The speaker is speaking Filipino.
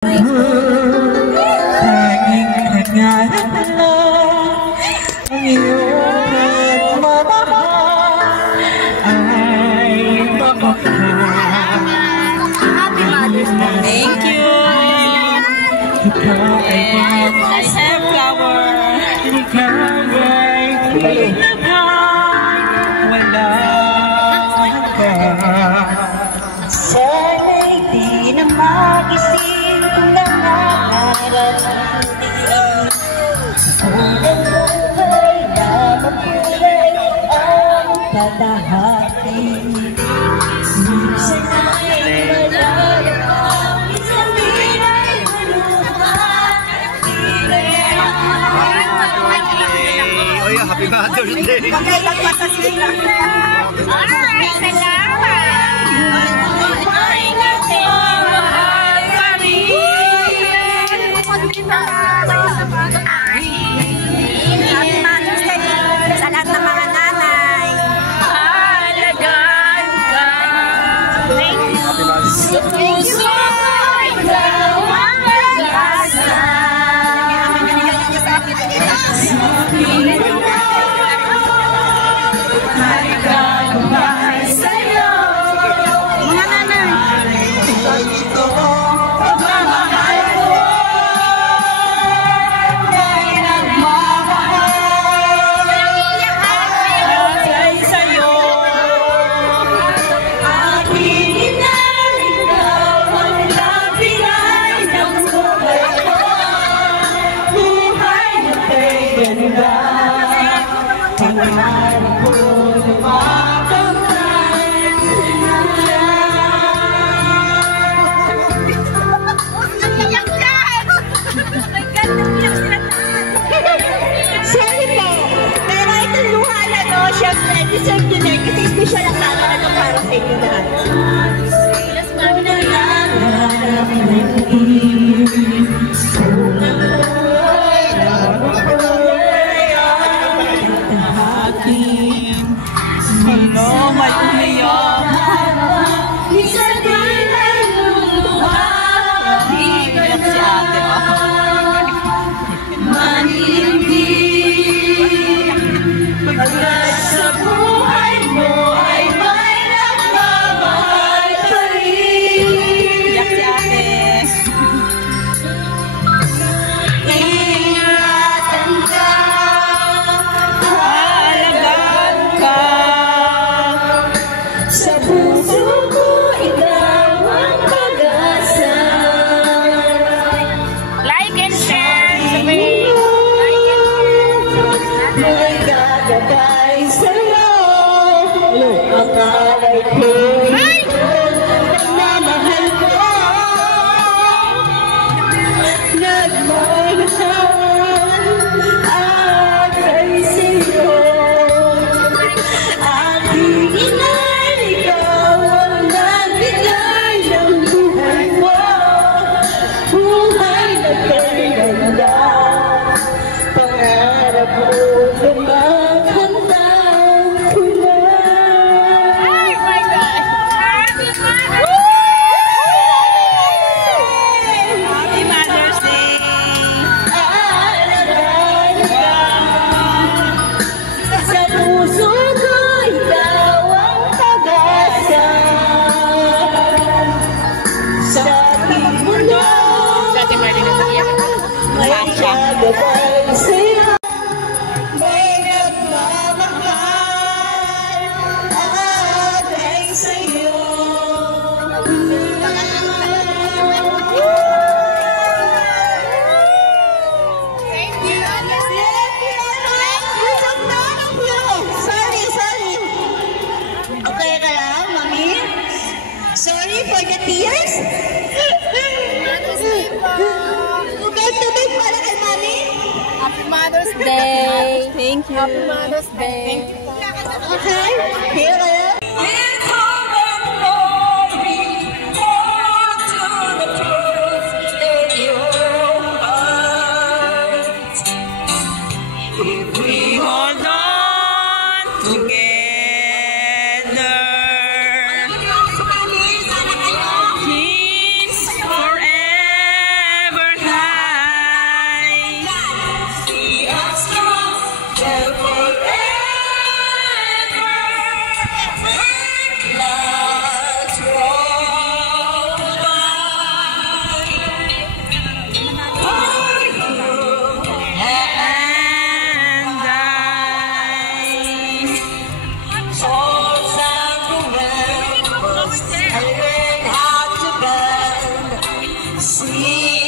Tanging nangarap lang ang iyong nagmamahal ay makakamahal. Happy Mother's Day. Thank you. Ikaw ay I have flower. ikaw ay pinabay, wala hanggan. Sana'y di na magising kung nangangarap hindi. Unang buhay na mapulay ang patahati. Minsan ay malalapang, minsan din ay maluha. Oy, happy Mother's Day! Magkailang pa sa sila. Ay, salamat! Ay, natin, mahal pa rin. Happy Mother's Day sa lahat ng mga nanay. Halagaan ka. Thank you. Happy Mother's Day! Thank you. Ikaw ang pag-asa. Mga nanay. Sorry po, pero itong luha na to, syempre, deserve nyo na kasi special ang lalo na to para sa inyo lahat. Yes, mami na Hello, may umiyak. minsan din ay luluha. Iyak si ate. Pagkat sa buhay mo ay may nagmamahal pa rin. Iyak si ate. Ingatan ka, Halagaan ka. sa puso ko ikaw ang pag-asa. Like and share. May gagabay sa'yo. Akala ko nagmamahal ko. Nagmamahal at ay sa'yo. Aking inay, ikaw ang nagbigay ng buhay mo. Buhay na kay ganda. Pangarap ko na maghandang ko na. Oh my God! Happy Mother's Day. Alagaan ka. Sa puso ko, ikaw ang pag-asa. Sa aking mundo, may gagabay sa'yo. May nagmamahal at ay sa'yo. Thank you. Sorry. Okay ka lang, Mami? Sorry for the tears? Tubig para kay Mami? Happy Mother's Day. Thank you. Happy Mother's Day. Okay, here I am. We hold on together. Peace forever. see